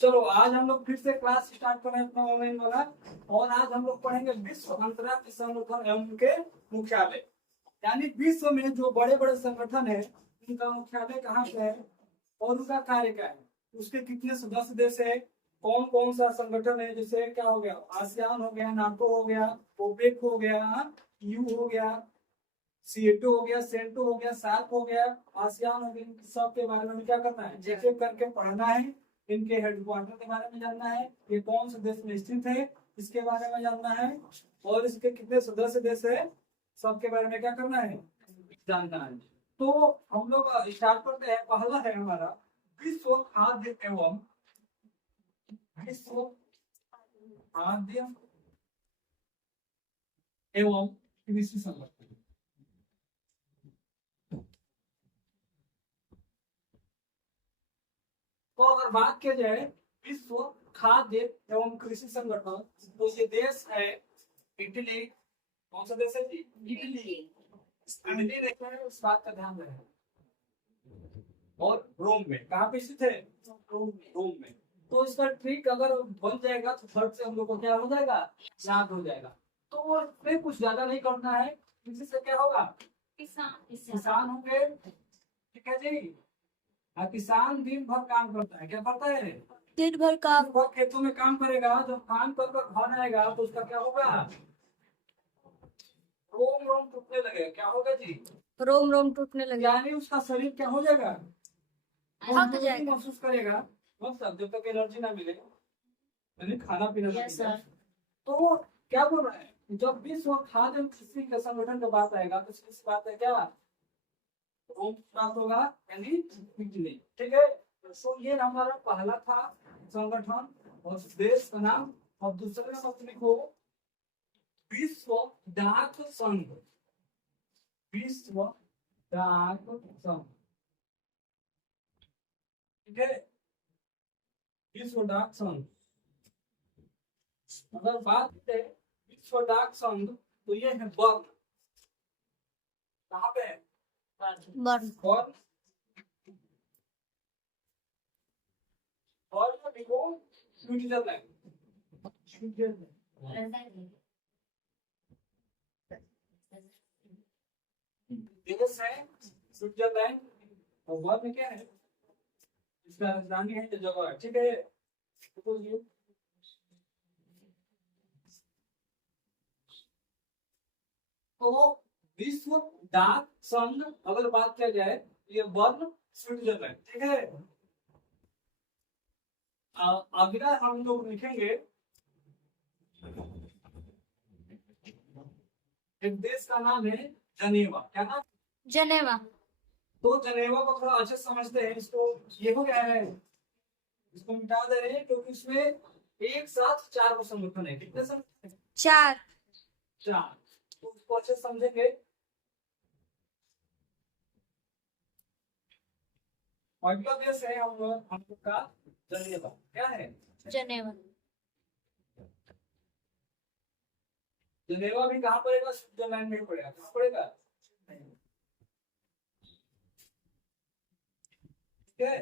चलो आज हम लोग फिर से क्लास स्टार्ट कर रहे हैं अपना ऑनलाइन वाला। और आज हम लोग पढ़ेंगे विश्व अंतर्राष्ट्रीय संगठन एवं उनके मुख्यालय। यानी विश्व में जो बड़े बड़े संगठन है उनका मुख्यालय कहाँ पे है और उनका कार्य क्या है, उसके कितने सदस्य देश है, कौन कौन सा संगठन है, जैसे क्या हो गया आसियान हो गया, नाटो हो गया, ओपेक हो गया, यू हो गया, सीएटो हो गया, सेंटो हो गया, सार्क हो गया, आसियान हो गया। इन सब के बारे में क्या करना है, एक एक करके पढ़ना है। इनके हेडक्वार्टर के बारे में जानना है, ये कौन से देश में स्थित है इसके बारे में जानना है, और इसके कितने सदस्य देश है सबके बारे में क्या करना है, जानना है। तो हम लोग स्टार्ट करते हैं। पहला है हमारा विश्व खाद्य एवं विश्व खाद्य एवं कृषि संगठन। तो अगर बात की जाए विश्व खाद्य एवं कृषि संगठन, तो ये देश है इटली। कौन सा देश है जी? इटली। इटली देखना है, उस बात का ध्यान रहे। और रोम में, कहाँ पे स्थित है? रोम में। तो इसका ट्रिक अगर बन जाएगा तो फर्क से हम लोग को क्या हो जाएगा, याद हो जाएगा। तो इसमें कुछ ज्यादा नहीं करना है, इसी से क्या होगा, किसान होंगे। ठीक है जी। किसान दिन भर काम करता है, क्या करता है? दिन भर काम। दिन भर खेतों में काम करेगा, जब काम कर कर घर आएगा तो उसका क्या होगा, रोम रोम टूटने लगेगा। क्या होगा जी? रोम रोम टूटने लगे। यानी उसका शरीर क्या हो जाएगा, थक जाएगा। महसूस करेगा। मतलब जब तक एनर्जी ना मिले, यानी खाना पीना ना मिले। तो क्या बोल रहा है, जब विश्व खाद्य एवं कृषि के संगठन का बात आएगा तो इसकी बात है क्या, रोम बात होगा, यानी इटली। ठीक है। तो ये हमारा पहला था संगठन और देश का नाम। और दूसरे का मत लिखो विश्व डाक संघ। विश्व डाक संघ। ठीक है, विश्व डाक संघ। अगर बात करें विश्व डाक संघ तो ये है बर्न। कहाँ पे है? बर्न। बर्न। बर्न लिखो स्विट्जरलैंड। देश है स्विट्जरलैंड। और बर्न क्या है, इसका राजधानी है, जो जगह है। ठीक है। तो ये तो विश्व डाक संघ अगर बात किया जाए ये बर्न स्विट्जरलैंड। ठीक है। अगला हम लोग लिखेंगे एक देश का नाम है जनेवा। क्या नाम? जनेवा। तो जनेवा को थोड़ा अच्छे समझते हैं। इसको ये हो गया है, इसको मिटा दे रहे हैं क्योंकि इसमें एक साथ चार संगठन है। कितने संगठन? चार। चार। तो उसको अच्छे समझेंगे। अगला देश है हम लोग का जनेवा। क्या है? जनेवा। जनेवा भी कहाँ पड़ेगा? स्विट्जरलैंड में पड़ेगा। कहाँ पड़ेगा? ठीक है।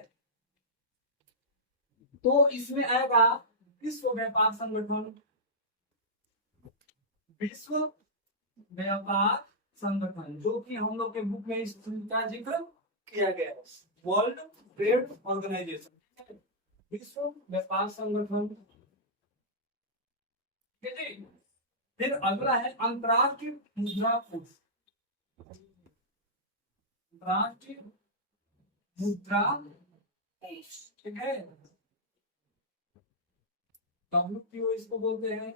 तो इसमें आएगा विश्व व्यापार संगठन। विश्व व्यापार संगठन, जो कि हम लोग के बुक में इसका जिक्र किया गया है, वर्ल्ड ट्रेड ऑर्गेनाइजेशन। विश्व व्यापार संगठन। ठीक है जी। फिर अगला है अंतर्राष्ट्रीय मुद्रा कोष। अंतर्राष्ट्रीय मुद्रा कोष। ठीक है। WTO इसको बोलते हैं।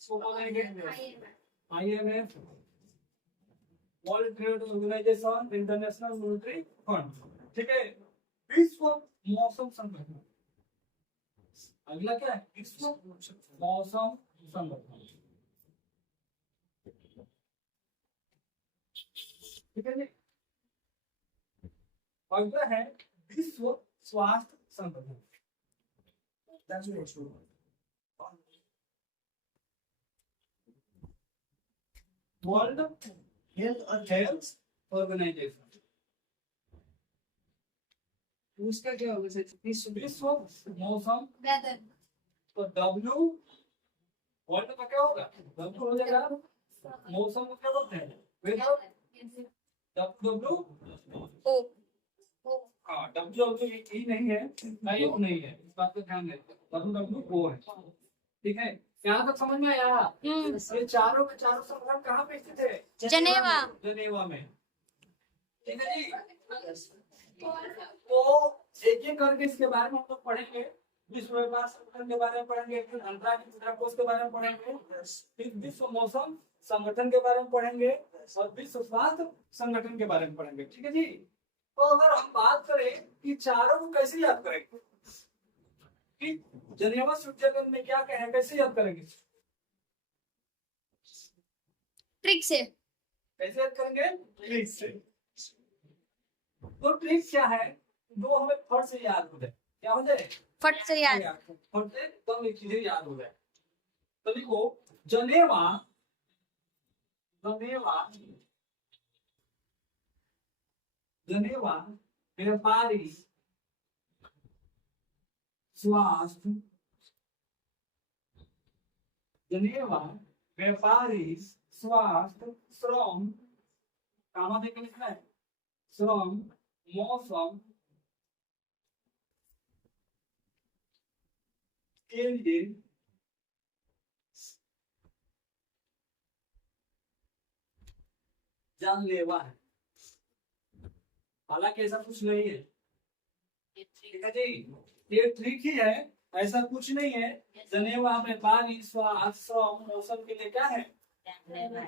इसको बोलेंगे IMF, world trade organisation, international monetary fund. ठीक है। विश्व मौसम संगठन। अगला क्या है? विश्व मौसम संगठन। ठीक है जी। अगला है विश्व स्वास्थ्य संगठन। World health organisation. उसका क्या होगा सर? विश्व मौसम वेदर तो W वर्ल्ड का क्या होगा? W हो जाएगा मौसम को क्या बोलते हैं? वेदर W ओ हाँ W नहीं है ना ये नहीं है, इस बात पे ध्यान दें। W है, ठीक है। यहाँ तक समझ में आया? ये चारों के चारों संगठन कहाँ पे स्थित है? जनेवा जनेवा में, ठीक है जी। तो एक एक करके इसके बारे में हम लोग पढ़ेंगे। विश्व व्यापार संगठन के बारे में पढ़ेंगे, फिर अंतर्राष्ट्रीय मुद्रा कोष के बारे में पढ़ेंगे, फिर विश्व मौसम संगठन के बारे में पढ़ेंगे और विश्व स्वास्थ्य संगठन के बारे में पढ़ेंगे, ठीक है जी। तो अगर हम बात करें कि चारों को कैसे याद करेंगे, कि जनेवा स्विट्जरलैंड में क्या कहे, कैसे याद करेंगे? ट्रिक से कैसे याद करेंगे? ट्रिक से। तो ट्रिक क्या है? जो हमें फट से याद हो जाए, क्या हो जाए? फट से याद। फट से एकदम एक चीजें याद हो जाए। तो देखो जनेवा, जनेवा जनेवा व्यापारी स्वास्थ्य, जनेवा व्यापारी स्वास्थ्य श्रम, कामा देकर लिखना है, श्रम मौसम के लिए जानलेवा है। हालांकि ऐसा कुछ नहीं है, ठीक है जी, ये ट्रिक ही है, ऐसा कुछ नहीं है। जनेवा व्यापारी स्वास्थ्य श्रम मौसम के लिए क्या है?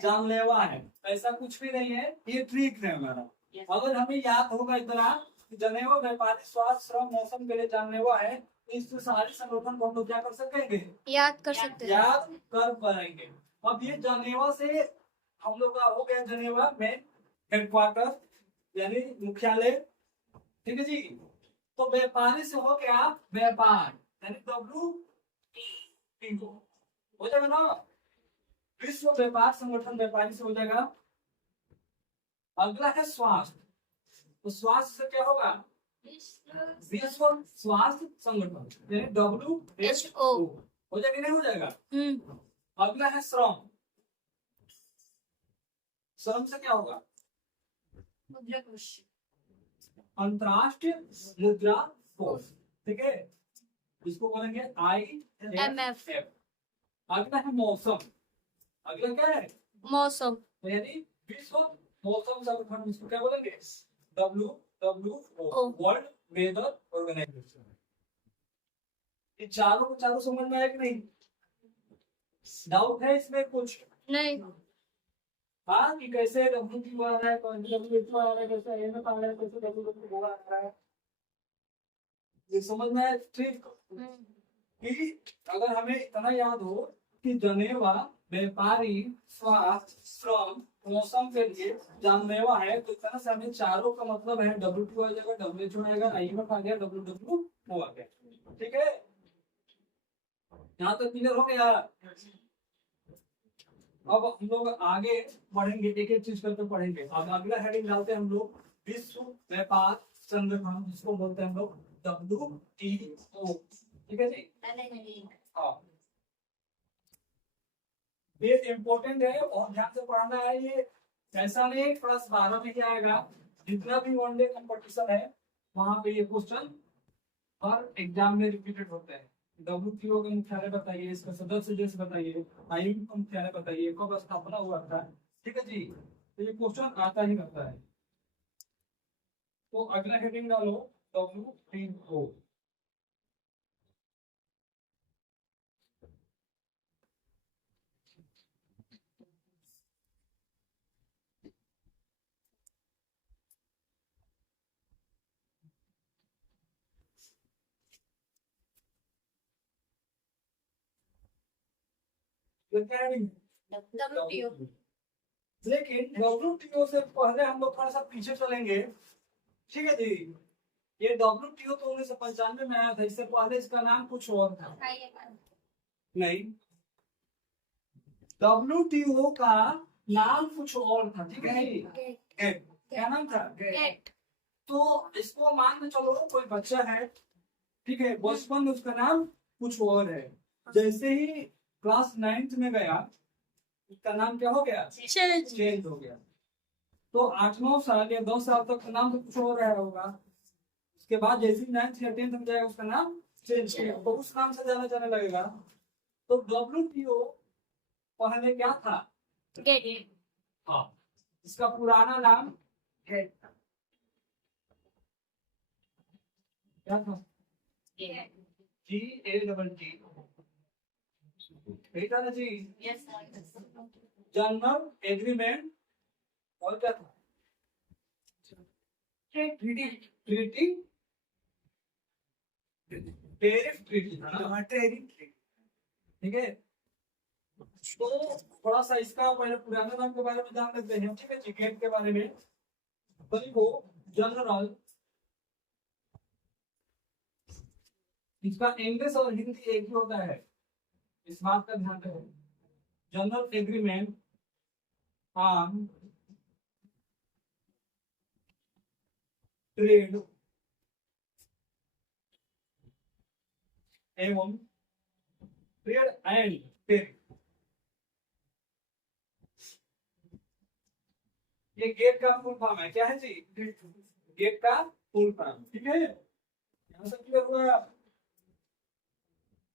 जानलेवा है, ऐसा कुछ भी नहीं है, ये ट्रिक है हमारा। अगर हमें याद होगा इतना कि जनेवा व्यापारी स्वास्थ्य श्रम मौसम के लिए जानलेवा है, इस सारे संगठन को हम लोग क्या कर सकेंगे? याद कर सकते हैं। याद कर पाएंगे। अब ये जनेवा से हम लोग का हो गया, जनेवा में हेडक्वार्टर यानी मुख्यालय, ठीक है जी। तो व्यापारी से हो गया व्यापार यानी WTO हो जाएगा ना। विश्व व्यापार संगठन व्यापारी से हो जाएगा। अगला है स्वास्थ्य, तो स्वास्थ्य से क्या होगा? विश्व स्वास्थ्य संगठन यानी WHO हो जाएगा, नहीं हो जाएगा? अगला है श्रम, श्रम से क्या होगा? अंतर्राष्ट्रीय मुद्रा कोष, ठीक है, इसको बोलेंगे IMF। अगला है मौसम, अगला क्या है? मौसम यानी विश्व मौसम संगठन, इसको क्या बोलेंगे? WHO world weather organisation. ये चारों को चारों समझ में आया कि नहीं? डाउट है इसमें कुछ? नहीं। हाँ, कि कैसे WTO आ रहा है, WHO आ रहा है, कैसे IMF आ रहा है, कैसे WHO आ रहा है, ये समझ में आया? ठीक, कि अगर हमें इतना याद हो कि जनेवा व्यापारी स्वास्थ्य श्रम मौसम के लिए जानलेवा है, तो इतना से हमें चारों का मतलब है WTO आ जाएगा, WHO आएगा, IMF आ गया, WHO आ गया, ठीक है। यहाँ तक क्लियर हो गया? अब हम लोग आगे बढ़ेंगे, एक एक चीज करके पढ़ेंगे। अब अगला हेडिंग डालते हैं हम लोग विश्व व्यापार संगठन, जिसको बोलते हैं हम लोग WTO, ठीक है जी। हाँ, ये इम्पोर्टेंट है और ध्यान से पढ़ना है। ये ऐसा नहीं क्लास 12 में ही आएगा, जितना भी वनडे कंपटीशन है वहां पे ये क्वेश्चन हर एग्जाम में रिपीटेड होता है। WTO का मुख्यालय बताइए, इसका सदस्य देश बताइए, IMF का मुख्यालय बताइए, कब स्थापना हुआ था, ठीक है जी। तो ये क्वेश्चन आता ही रहता है। तो अगला हेडिंग डालो WTO। WTO लेकिन WTO से पहले हम लोग थोड़ा सा पीछे चलेंगे, ठीक है जी। ये WTO तो 1995 में आया था, इससे पहले इसका नाम कुछ और था। नहीं, WTO का नाम कुछ और था, ठीक है जी। क्या नाम था? गेट तो इसको मान के चलो कोई बच्चा है, ठीक है, बचपन में उसका नाम कुछ और है, जैसे ही क्लास 9th में गया उसका नाम क्या हो गया, चेंज। चेंज हो गया। तो 8-9 साल या 10 साल तक नाम तो कुछ और रहा होगा, उसके बाद जैसे ही 9th या 10th में जाएगा उसका नाम चेंज हो गया, तो उस नाम से जाना जाने लगेगा। तो WTO पहले क्या था, गेट। हाँ, इसका पुराना नाम गेट था। क्या था, GATT, यही था ना जी, जनरल एग्रीमेंट। और क्या था, ट्रीटी, ट्रीटी, टेरिफ ट्रीटी था ना, टेरिफ ट्रीटी, ठीक है। तो थोड़ा सा इसका पहले पुराने नाम के बारे में जान लेते हैं, ठीक है जी, गेट के बारे में। देखो जनरल, इसका इंग्लिश और हिंदी एक ही होता है, इस बात का ध्यान रखें। जनरल एग्रीमेंट ऑन ट्रेड एवं ट्रेड एंड टेरिफ, ये गेट का फुल फॉर्म है, क्या है जी, गेट का फुल फॉर्म, ठीक है। यहाँ से क्लियर हुआ,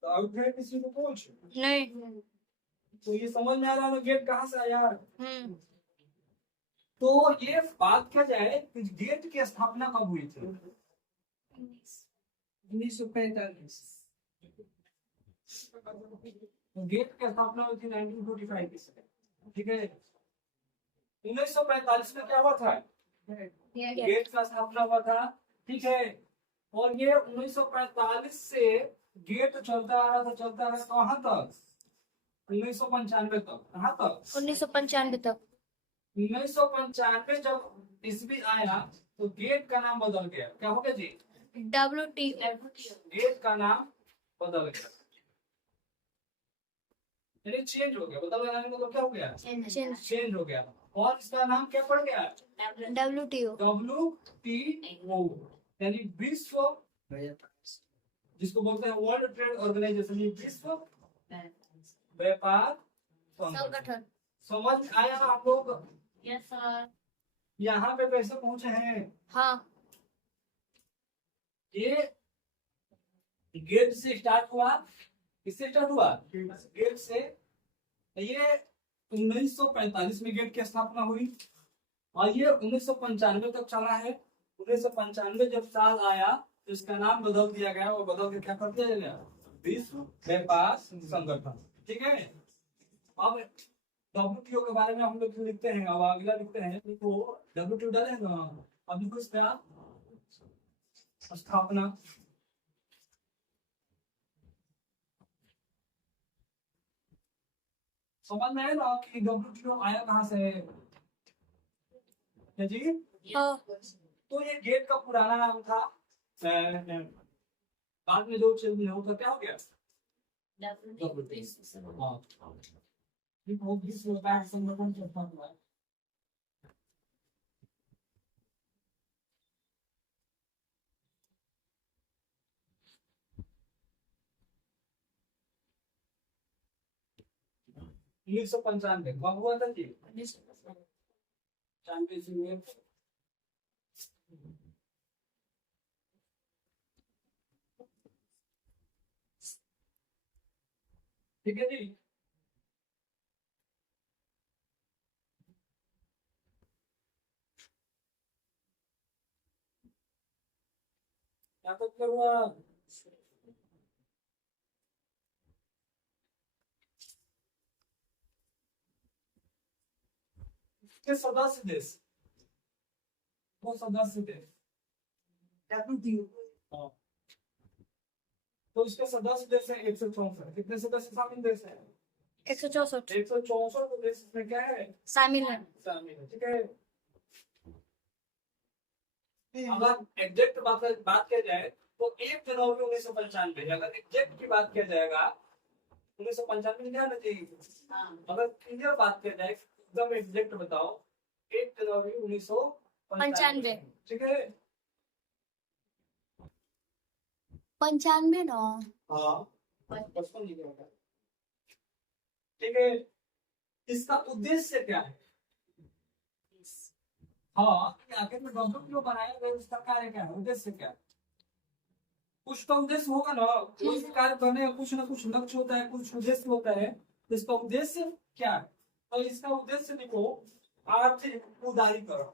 तो आउट है किसी को पूछ, नहीं। तो ये समझ में आ रहा है गेट कहाँ से आया। हम्म। तो ये बात क्या जाए कि गेट की स्थापना कब हुई थी, 1945। तो गेट की स्थापना हुई थी 1945 में, ठीक है। 1945 में क्या हुआ था, गेट का स्थापना हुआ था, ठीक है। और ये 1945 से गेट चलता आ रहा था, चलता आ रहा कहाँ तक, 1995 तक। कहाँ तक, 1995 तक। 1995 जब ईस्वी आया तो गेट का नाम बदल गया, क्या हो गया जी, WTO। गेट का नाम बदल गया, यानी चेंज हो गया, बदल गया मतलब क्या हो गया, चेंज हो गया। और इसका नाम क्या पड़ गया, WTO। WTO, यानी विश्व, जिसको बोलते हैं वर्ल्ड ट्रेड ऑर्गेनाइजेशन, ये विश्व व्यापार संगठन। समझ आया आप लोग, यस सर। यहाँ पे कैसे पहुंचे हैं। हाँ। ये गेट से स्टार्ट हुआ, किससे स्टार्ट हुआ, गेट से। ये 1945 में गेट की स्थापना हुई और ये 1995 तक चला है। 1995 जब साल आया तो इसका नाम बदल दिया गया, और बदल के क्या कर दिया गया, विश्व व्यापार संगठन, ठीक है। अब WTO के बारे में हम लोग लिखते हैं, अब अगला लिखते हैं, तो WTO डाले ना, अब देखो इसका स्थापना, समझ में आया ना कि WTO आया कहाँ से है जी। हाँ। तो ये गेट का पुराना नाम था, बाद में जो चेंज होता क्या हो गया, WTO। हाँ, वो विश्व व्यापार संगठन से स्थापना हुआ। उन्नीस सौ 95 कब हुआ था जी, 95 में। ठीक है जी। क्या मतलब हुआ, के सदस्य देश, वो सदस्य देश WTO। हाँ, तो इसके सदस्य देश है 164। कितने सदस्य शामिल देश है, 164 164 देश में क्या है, शामिल है। शामिल है, ठीक है। अगर एग्जैक्ट बात किया जाए तो 1 जनवरी 1995, अगर एग्जैक्ट की बात किया जाएगा 1995 में, ध्यान रखिए। अगर क्लियर बात किया जाए एकदम एग्जैक्ट बताओ, 1 जनवरी 1995, ठीक है। 95 हाँ 55 लिखा होगा। ठीक है, इसका उद्देश्य क्या है? हाँ, कि आखिर में डब्ल्यू बनाया गया, उसका कार्य क्या है, उद्देश्य क्या है? कुछ तो उद्देश्य होगा ना, कोई भी कार्य करने का कुछ ना कुछ लक्ष्य होता है, कुछ उद्देश्य होता है। तो इसका उद्देश्य क्या है? तो इसका उद्देश्य लिखो आर्थिक उदारीकरण।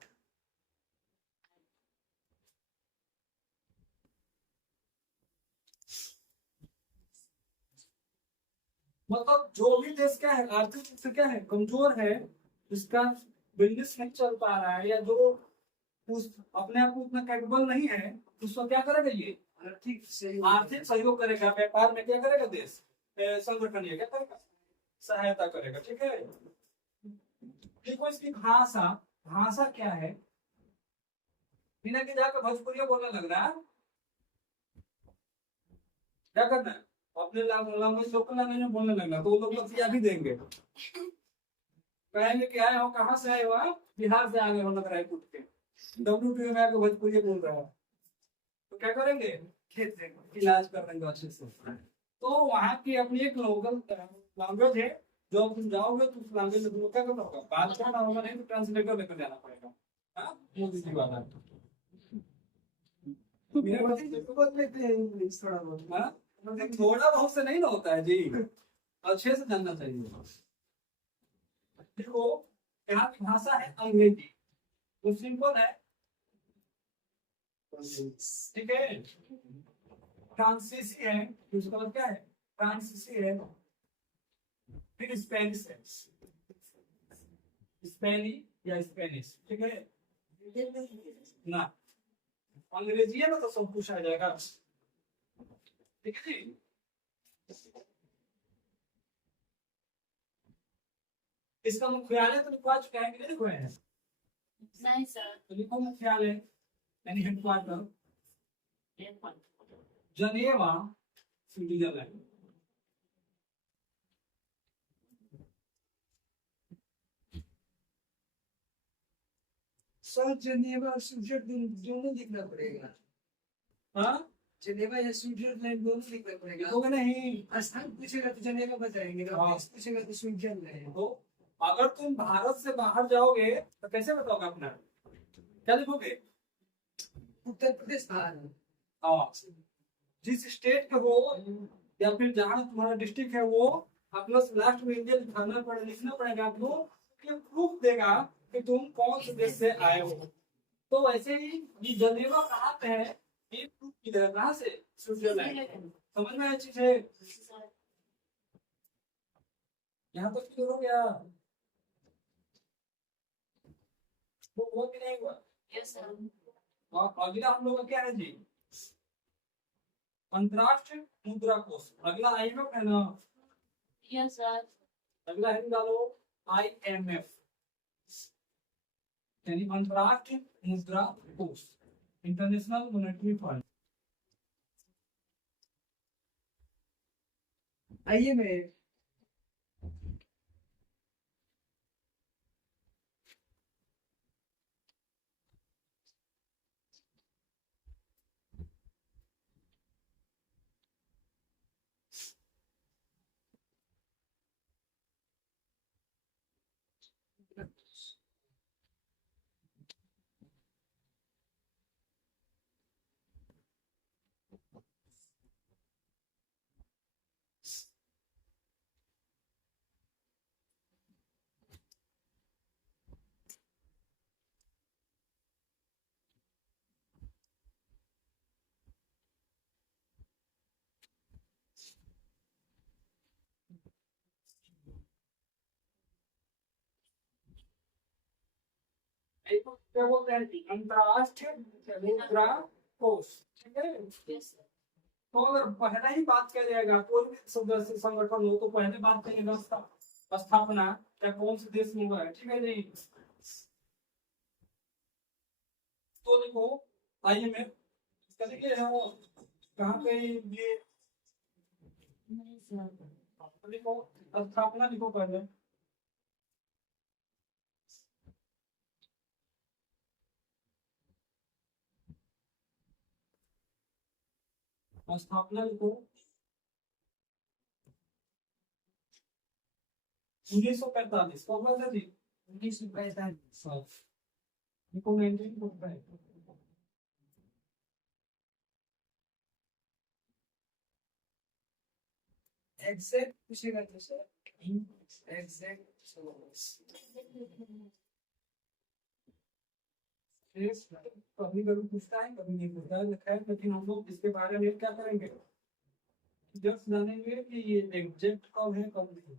मतलब जो भी देश क्या है, आर्थिक रूप से क्या है, कमजोर है, जिसका बिजनेस नहीं चल पा रहा है, या जो उस अपने आप को उतना कैपेबल नहीं है, उसको क्या करेगा ये आर्थिक सहयोग करेगा। व्यापार में क्या करेगा देश, संगठन ये क्या करेगा, सहायता करेगा। ठीक है, देखो इसकी भाषा, भाषा क्या है? बिना की जाकर भोजपुरी बोलने लग रहा है, क्या करना है, अपने लैंग्वेज, लोकल लैंग्वेज में बोलने लगना, तो वो लोग लफिया भी देंगे, कहेंगे कि आए हो, कहाँ से आए हो आप? बिहार से आ गए हो, लग रहा है कुछ के WTO में आके भोजपुरी बोल रहा है, तो क्या करेंगे, इलाज कर देंगे अच्छे से। तो वहाँ की अपनी एक लोकल लैंग्वेज है, जो अब तुम जाओगे तो उस लैंग्वेज में तुमको क्या करना होगा, बात करना होगा, नहीं तो ट्रांसलेटर लेकर जाना पड़ेगा। हाँ, मोदी जी वाला मेरे बच्चे को बोल लेते हैं इंग्लिश थोड़ा बहुत। हाँ, थोड़ा बहुत से नहीं ना होता है जी, अच्छे से जानना चाहिए। देखो यहाँ की भाषा है अंग्रेजी, वो सिंपल है। ठीक है, फ्रांसीसी है, उसका मतलब क्या है, फ्रांसीसी है। फिर स्पेनिश है, स्पेनी या स्पेनिश। ठीक है ना, अंग्रेजी है ना, तो सब कुछ आ जाएगा। ठीक है जी, इसका मुख्यालय तो लिखवा चुके हैं कि नहीं लिखवाए हैं? नहीं सर। तो लिखो मुख्यालय यानी हेडक्वार्टर जनेवा, स्विट्जरलैंड। सर जेनेवा और स्विट्जरलैंड दोनों लिखना पड़ेगा। हाँ, जेनेवा या स्विट्जरलैंड दोनों लिखना पड़ेगा। लिखोगे नहीं, स्थान पूछेगा तो जेनेवा बताएंगे, हाँ। देश पूछेगा तो स्विट्जरलैंड। तो अगर तुम भारत से बाहर जाओगे तो कैसे बताओगे अपना, क्या लिखोगे? उत्तर प्रदेश भारत। हाँ, जिस स्टेट के हो या फिर जहाँ तुम्हारा डिस्ट्रिक्ट है वो, अपना लास्ट में इंडिया लिखना पड़ेगा आपको, कि प्रूफ देगा कि तुम कौन से देश से आए हो। तो वैसे ही ये जनेवा कहाँ पे है, ये प्रूफ किधर, कहाँ से, स्विट्जरलैंड। समझ में आई चीज है, यहाँ तक क्लियर हो गया? वो हुआ कि नहीं हुआ? Yes sir. और अगला हम लोग का क्या है जी, अंतरराष्ट्रीय मुद्रा कोष। अगला IMF है ना, यस सर। अगला है डालो IMF, यानी अंतरराष्ट्रीय मुद्रा कोष, इंटरनेशनल मॉनेटरी फंड। आइए मैं क्या बोलते हैं, अंतरराष्ट्रीय मुद्रा कोष। ठीक है, यस सर। तो अगर पहला ही बात किया जाएगा, कोई भी सदस्य संगठन हो तो पहले बात करेंगे स्थापना या कौन से देश में हुआ है। ठीक है जी, तो देखो IMF इसका देखिए है वो कहाँ पे ये, नहीं सर। तो देखो स्थापना लिखो पहले, और स्थापना लिखो 1945। कब हुआ था जी? 1945। हाँ, लिखो 1945। एग्जैक्ट पूछेगा तो सर एग्जैक्ट कभी कभी पूछता है कभी नहीं पूछता है, खैर लेकिन हम लोग इसके बारे में क्या करेंगे, जब जानेंगे कि ये एग्जैक्ट कब है कब नहीं।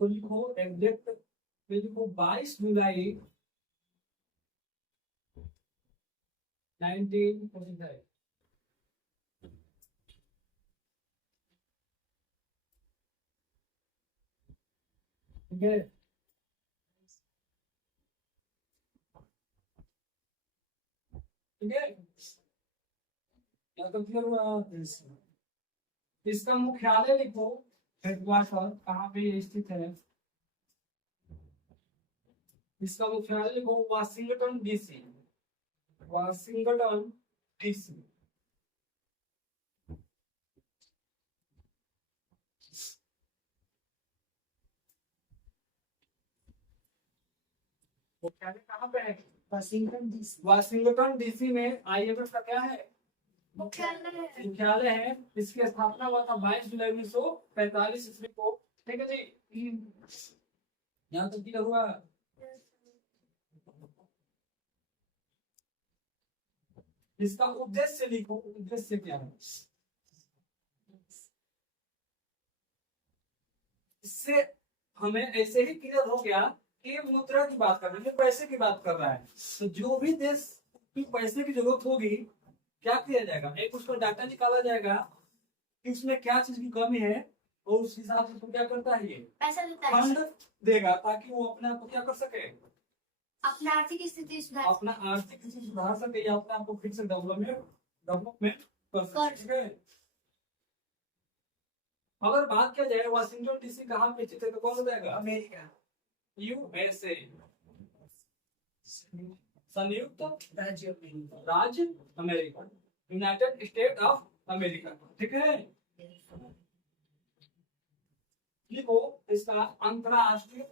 तो लिखो एग्जैक्ट में लिखो 22 जुलाई 1945। ठीक है, ठीक है, या तो फिर इसका मुख्यालय लिखो, हेडक्वार्टर कहाँ पे ये स्थित है। इसका मुख्यालय लिखो वाशिंगटन डीसी, वाशिंगटन डीसी। मुख्यालय कहाँ पे है? Washington DC. वाशिंगटन डीसी में आईएमएफ का क्या है? मुख्यालय मुख्यालय है। इसकी स्थापना हुआ था 22 जुलाई 1945 ईस्वी को। ठीक है जी, यहाँ तक क्लियर हुआ। इसका उद्देश्य लिखो, उद्देश्य क्या है। इससे हमें ऐसे ही क्लियर हो गया कि मुद्रा की बात कर रहे हैं, पैसे की बात कर रहा है। तो जो भी देश की पैसे की जरूरत होगी क्या किया जाएगा, एक उसका डाटा निकाला जाएगा कि उसमें क्या चीज की कमी है और उस हिसाब से तो क्या करता है, ये पैसा देता है, फंड देगा ताकि वो अपने आप को क्या कर सके, अपना आर्थिक स्थिति सुधार अपना आर्थिक स्थिति सुधार सके या अपने आप को फिर से डेवलपमेंट कर सके। ठीक है, अगर बात किया जाए वाशिंगटन डीसी कहाँ पे स्थित है तो कौन हो जाएगा, अमेरिका। यूएसए, संयुक्त राज्य राज्य America, United state of America. ठीक है, लिखो इसका अंतरराष्ट्रीय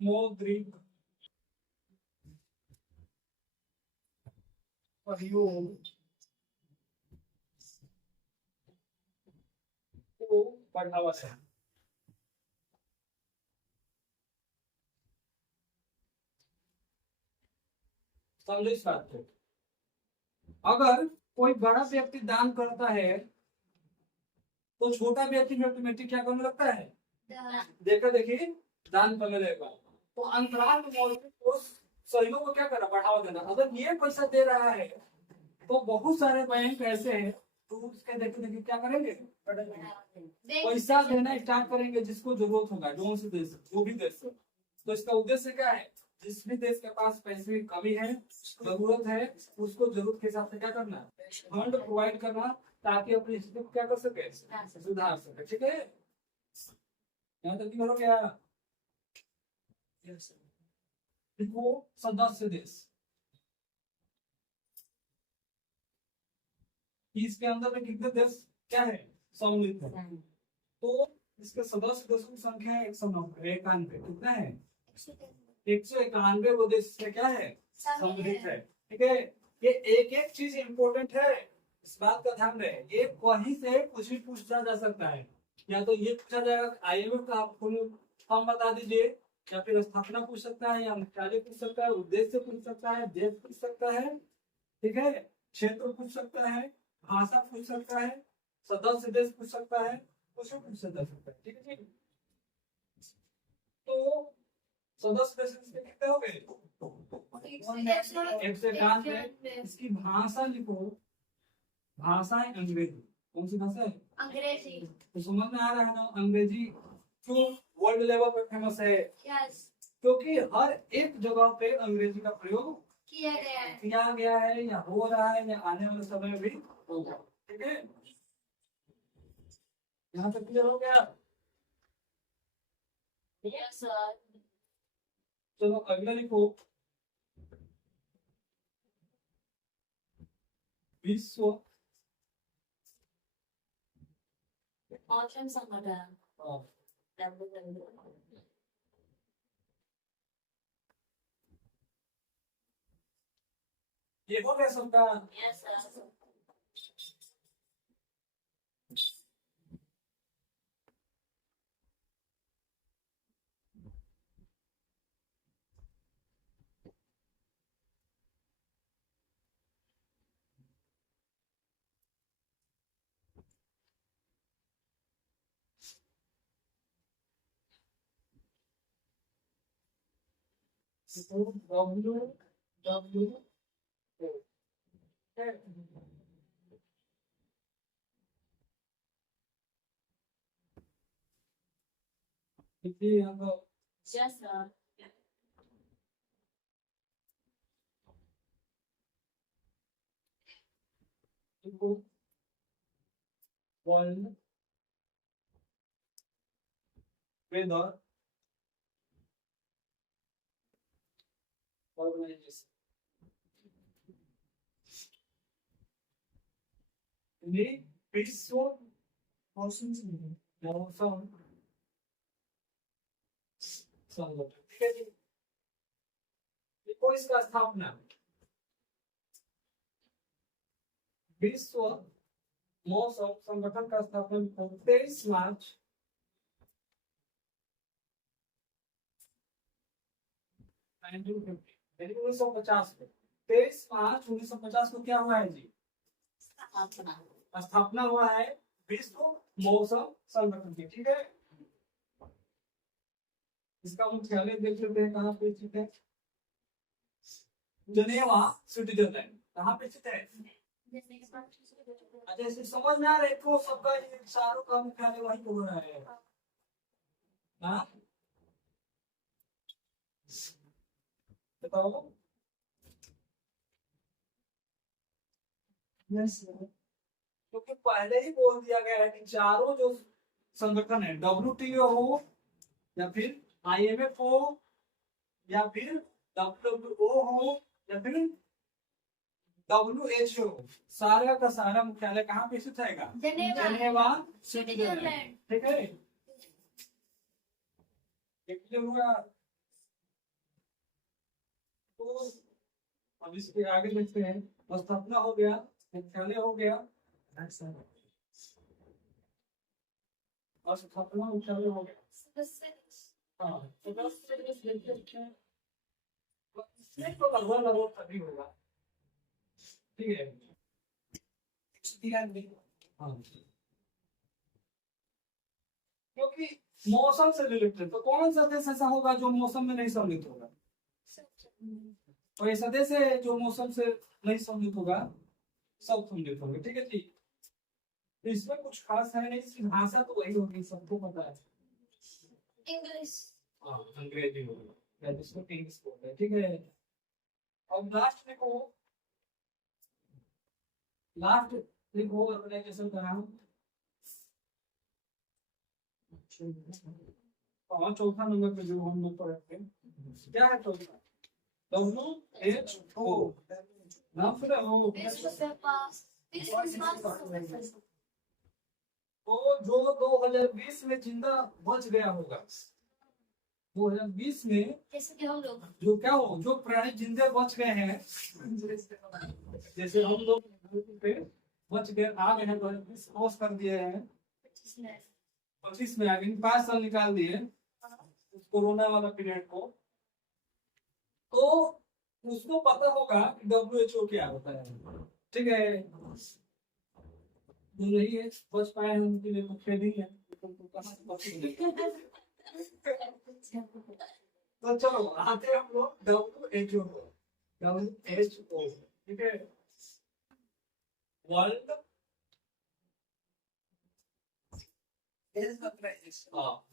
मौद्रिक सहयोग को बढ़ावा है। समझो इस बात को, अगर कोई बड़ा व्यक्ति दान करता है तो छोटा व्यक्ति ऑटोमेटिक क्या करने लगता है, देखा देखिए दान करने लगेगा। तो अंतराष्ट्रीय मौद्रिक कोष सहयोग को क्या करना, बढ़ावा देना। अगर ये पैसा दे रहा है तो बहुत सारे बैंक ऐसे हैं तो उसके देखे देखे क्या करेंगे, पैसा देना स्टार्ट करेंगे जिसको जरूरत होगा, जो से देश जो भी देश। तो इसका उद्देश्य क्या है, जिस भी देश के पास पैसे की कमी है, जरूरत है, उसको जरूरत के हिसाब से क्या करना, फंड प्रोवाइड करना ताकि अपनी स्थिति को क्या कर सके, सुधार सके। ठीक है, यहाँ तक क्लियर हो गया। देखो सदस्य देश, इसके अंदर में कितने देश क्या है, सम्मिलित है। तो इसके सदस्य देशों की संख्या है 191। कितना है, 191 वो देश इसमें क्या है, सम्मिलित है। ठीक है, ये एक एक चीज इंपॉर्टेंट है, इस बात का ध्यान रहे। ये कहीं से कुछ भी पूछा जा सकता है, या तो ये पूछा जाएगा आईएमएफ का आप फॉर्म बता दीजिए, या फिर स्थापना पूछ सकता है, या मुख्यालय पूछ सकता है, उद्देश्य पूछ सकता है, देश पूछ सकता है। ठीक है, क्षेत्र पूछ सकता है, भाषा पूछ सकता है, सदस्य देश पूछ सकता है, कुछ भी पूछ सकता है। ठीक है जी, तो सदस्य देश कितने हो गए, 191। इसकी भाषा लिखो, भाषा है अंग्रेजी। कौन सी भाषा है, अंग्रेजी। तो समझ में आ रहा है ना, अंग्रेजी क्यों वर्ल्ड लेवल पर फेमस है, क्योंकि हर एक जगह पे अंग्रेजी का प्रयोग किया गया है, या हो रहा है, या आने वाले समय में भी होगा। ठीक है, यहाँ तक क्लियर हो गया। Yes, sir. चलो अगला लिखो, विश्व Autumn summer dam. हाँ, ये हो गया सबका। Yes, sir. W W देखिए यहाँ का Yes, sir. देखो वर्ल्ड वेदर ऑर्गेनाइजेशन, ये विश्व मौसम से मिले। मौसम संगठन, ठीक है जी। देखो इसका स्थापना विश्व मौसम संगठन का स्थापना 23 मार्च 1950 में। 23 मार्च 1950 को क्या हुआ है जी? स्थापना हुआ है विश्व मौसम संगठन की, ठीक है। इसका मुख्यालय देख लेते हैं कहाँ पे स्थित है। जनेवा स्विट्जरलैंड, कहाँ पे स्थित है? अच्छा, इसे समझ में आ रहा है तो सबका ये चारों का मुख्यालय वहीं पे हो रहा है। हाँ बताओ। Yes sir. क्योंकि पहले ही बोल दिया गया है कि चारों जो संगठन है, WTO हो या फिर IMF हो या फिर WHO हो या फिर WHO, सारा का सारा मुख्यालय कहाँ पे स्थित है? जनेवा स्विट्जरलैंड, ठीक है। एक हुआ तो अब इसके आगे देखते हैं। स्थापना हो गया, मुख्यालय हो गया, और स्थापना मुख्यालय हो गया। हाँ तो बस देखते हैं, तो लगभग तभी होगा, ठीक है। हाँ क्योंकि मौसम से रिलेटेड तो कौन सा देश ऐसा होगा जो मौसम में नहीं सम्मिलित होगा? और ऐसा देश है जो मौसम से नहीं सम्मिलित होगा, सब सम्मिलित होंगे, ठीक है जी। तो इसमें कुछ खास है नहीं, इसकी भाषा तो वही होगी, सबको पता है। English. हाँ अंग्रेजी होगी, या जिसको इंग्लिश बोलते हैं, ठीक है। अब लास्ट देखो, लास्ट देखो ऑर्गेनाइजेशन का नाम, और चौथा नंबर पे जो हम लोग पढ़े थे, क्या है चौथा? WHO, नाम सुना हो? विश्व स्वास्थ्य तो जो 2020 में जिंदा बच गया होगा, 2020 में जैसे कि हम लोग जो क्या हो, जो प्राणी जिंदे बच गए हैं, जैसे हम लोग पे बच गए, आ गए हैं, 2020 क्रॉस कर दिए हैं, 25 में आ गए, 5 साल निकाल दिए कोरोना वाला पीरियड को, तो उसको पता होगा कि WHO क्या होता है, ठीक है। जो नहीं है बच पाए हैं उनके लिए तो खेल ही है, तो चलो आते हैं हम लोग WHO को। WHO, ठीक है, वर्ल्ड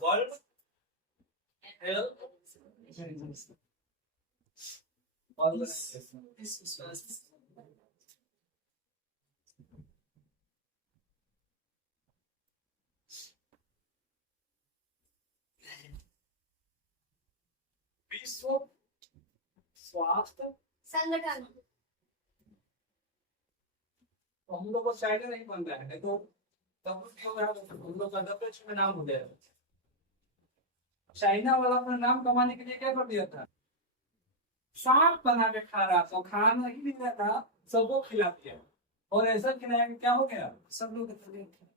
वर्ल्ड हेल्थ ऑर्गेनाइजेशन, विश्व स्वास्थ्य, संगठन। तो हम लोग को चाइना नहीं बन रहा है तो WTO में हम लोग का WHO में नाम हो गया। चाइना वाला अपना नाम कमाने के लिए क्या कर दिया था, सांप बना के खा रहा था, खाना ही नहीं रहा था, सबको खिला दिया। और ऐसा खिलाया कि क्या हो गया, सब लोग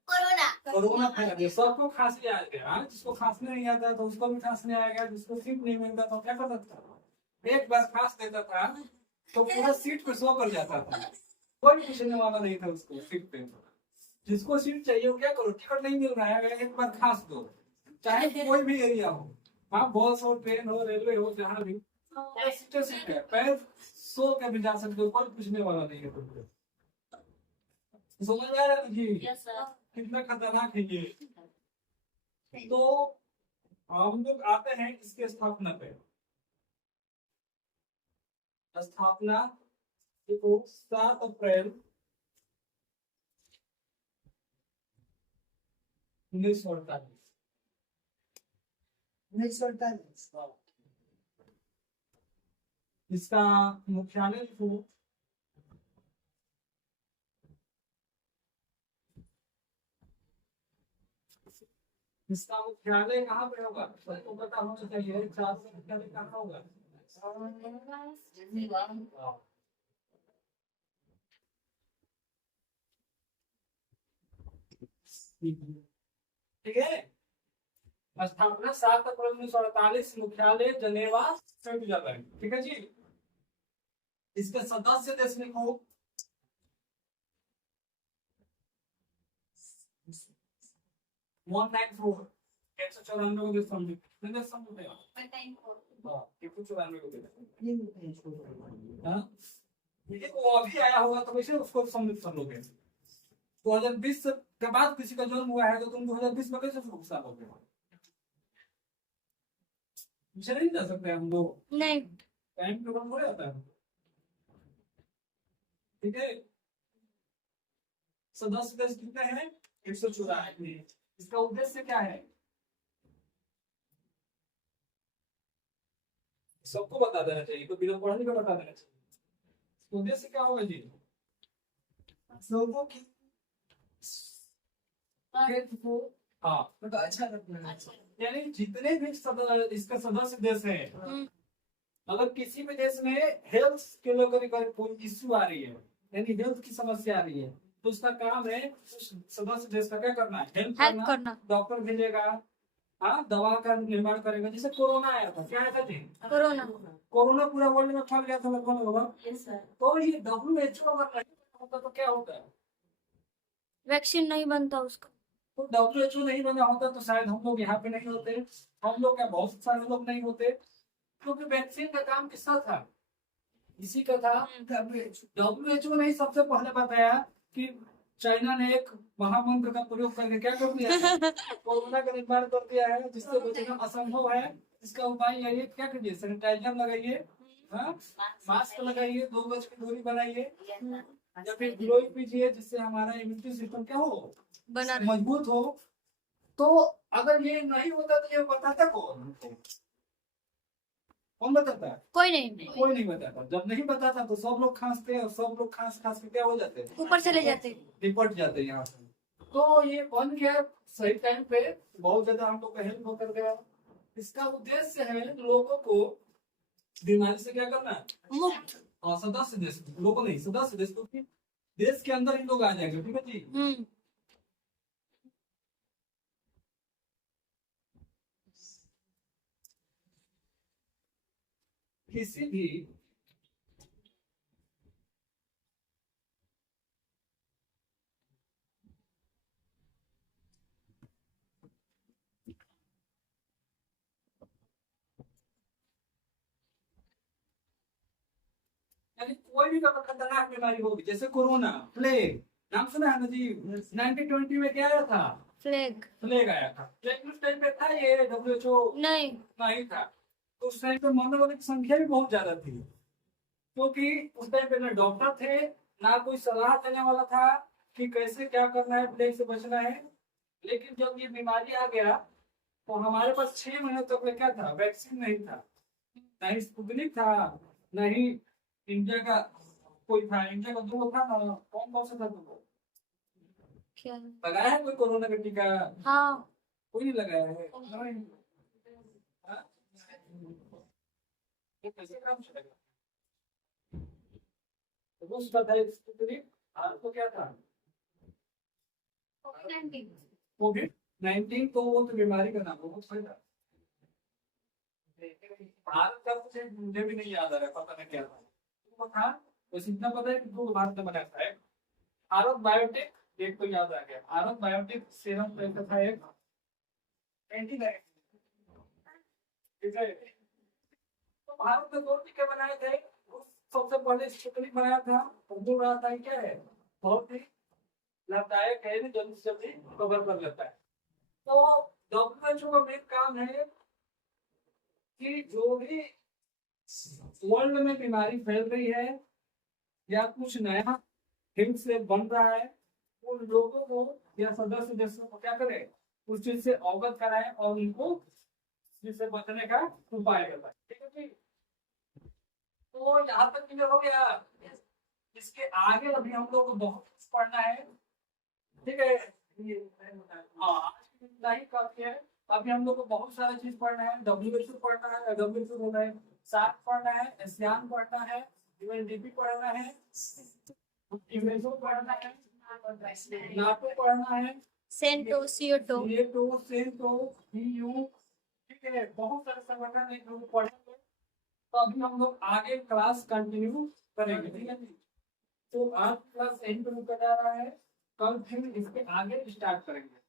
कोरोना। कोरोना फैला दिया, सबको खांसी आ गया। हाँ, जिसको खांसने नहीं आता तो उसको भी खांसने आ गया, जिसको सीट नहीं मिलता तो क्या करता था, एक बार खांस देता था तो पूरा सीट पे सो कर जाता था, कोई पूछने वाला नहीं था उसको सीट पे। जिसको सीट चाहिए वो क्या करो, टिकट नहीं मिल रहा है, एक बार खांस दो, चाहे कोई भी एरिया हो, हाँ बस हो, ट्रेन हो, रेलवे हो, जहाँ भी सीटें सीट है, पैर सो के भी जा सकते हो, कोई पूछने वाला नहीं है तुमको। समझ आ रहा है जी, यस सर। कितना खतरनाक है ये। तो हम लोग आते हैं इसके स्थापना पे। स्थापना देखो 7 अप्रैल 1948। 1948। इसका मुख्यालय जो इसका मुख्यालय कहाँ पे होगा, सबको पता होना चाहिए, इसका मुख्यालय कहाँ होगा। ठीक है, स्थापना 7 अप्रैल 1948, मुख्यालय जनेवा, स्विट्जरलैंड। ठीक है जी। इसके सदस्य देश लिखो, 194, 194 को देश समझो, कितने देश समझो आप? 194 को देश। हाँ, ये वो अभी आया होगा तो वैसे उसको सम्मिलित कर लोगे। 2020 के बाद किसी का जन्म हुआ है तो तुम 2020 में कैसे घुसा लोगे, पीछे नहीं जा सकते हम लोग, नहीं। टाइम प्रोग्राम हो जाता है। ठीक है, सदस्य देश कितने हैं, 184। इसका उद्देश्य क्या है, सबको बता देना चाहिए, तो बिना पढ़ने का बता देना चाहिए। उद्देश्य क्या होगा जी, लोगों की हाँ तो अच्छा लगता है। यानी जितने भी इसका सदस्य देश है, अगर किसी भी देश में हेल्थ के लेकर कोई इश्यू आ रही है, यानी हेल्थ की समस्या आ रही है, तो उसका काम है उस सदस्य देश का क्या करना है, हेल्प करना। डॉक्टर भेजेगा, हाँ दवा का निर्माण करेगा। जैसे कोरोना आया था, क्या आया था जी, कोरोना पूरा वर्ल्ड में फैल गया था लगभग। Yes sir. तो ये WHO अगर नहीं होता तो क्या होता है, वैक्सीन नहीं बनता उसका। तो WHO नहीं बना होता तो शायद हम लोग यहाँ पे नहीं होते, हम लोग क्या बहुत सारे लोग नहीं होते, क्योंकि वैक्सीन का काम किसका था, इसी का था। WHO ने सबसे पहले बताया कि चाइना ने एक महामंत्र का प्रयोग करके क्या कर दिया है, कोरोना का निर्माण कर दिया है, जिससे बचना असंभव है। इसका उपाय यही है, क्या करिए, सैनिटाइजर लगाइए, हाँ मास्क लगाइए, 2 गज की दूरी बनाइए, या फिर ग्लोइंग पीजिए, जिससे हमारा इम्यूनिटी सिस्टम क्या हो, बना मजबूत हो। तो अगर ये नहीं होता तो ये बताता कौन बताता है, कोई नहीं। कोई नहीं बताता। जब नहीं बताता तो सब लोग खांसते हैं, और सब लोग खांस खांस के क्या हो जाते हैं, ऊपर चले जाते। निपट जाते हैं यहाँ से। तो ये बन गया सही टाइम पे, बहुत ज्यादा हम लोग का हेल्प होकर गया। इसका उद्देश्य है लोगों को बीमारी से क्या करना है, मुक्त। और सदस्य देश, लोगों नहीं सदस्य देश, क्योंकि देश के अंदर ही लोग आ जाएंगे। ठीक है जी। किसी भी यानी कोई भी खतरनाक बीमारी होगी, जैसे कोरोना, प्लेग, नाम सुना है ना जी। 1920 में क्या आया था, प्लेग आया था। प्लेग उस टाइम पे था ये WHO नहीं था, तो उस टाइम पे मरने वालों की संख्या भी बहुत ज्यादा थी, क्योंकि उस टाइम पे ना डॉक्टर थे, ना कोई सलाह देने वाला था कि कैसे क्या करना है, प्लेग से बचना है। लेकिन जब ये बीमारी आ गया तो हमारे पास 6 महीने तक क्या था, वैक्सीन नहीं था। नहीं स्पुतनिक था, नहीं इंडिया का कोई था। इंडिया का दो था ना, कौन कौन सा था तुमको? क्या? लगाया है कोई कोरोना का टीका? हाँ। कोई नहीं लगाया है। हाँ? ये कैसे काम चलेगा? तो वो उसका था स्पुतनिक, और तो क्या था? कोविड-19। तो वो तो बीमारी का नाम है, वो सही था। भारत का कुछ मुझे भी नहीं याद आ रहा है, पता नहीं क्या था वो था। बस इतना पता है कि दो भारत में बनाया था, एक भारत बायोटेक, एक तो याद आ गया, भारत बायोटेक सीरम का था एक, 99। ठीक है। तो भारत में दो टीके बनाए थे। सबसे पहले स्पुतनिक बनाया था, और बोल रहा था क्या है, बहुत ही लाभदायक है, जल्दी से जल्दी कवर कर लेता है। तो WHO का मेन काम है कि जो भी वर्ल्ड में बीमारी फैल रही है या कुछ नया हिंद से बन रहा है, उन लोगों को या सदस्य देशों को क्या करें, उस चीज से अवगत कराएं और उनको जिससे बचने का उपाय बताएं। ठीक है जी। तो यहाँ तक क्लियर हो गया। इसके आगे अभी हम लोग को बहुत कुछ पढ़ना है। ठीक है। हाँ, आज की इतना ही काफी है। अभी हम लोग को बहुत सारा चीज पढ़ना है। WHO पढ़ना है, WHO होता है, सार्क पढ़ना है, एशियान पढ़ना है, UNDP पढ़ना है, यूनेस्को पढ़ना है, नाटो पढ़ना है, CentOS, CO2। NATO, CentOS, EU। ठीक है, बहुत सारे संगठन है जो पढ़ेंगे। तो अभी हम लोग आगे क्लास कंटिन्यू करेंगे। ठीक है। तो आज क्लास यहीं पर रुका जा रहा है, कल फिर इसके आगे स्टार्ट करेंगे।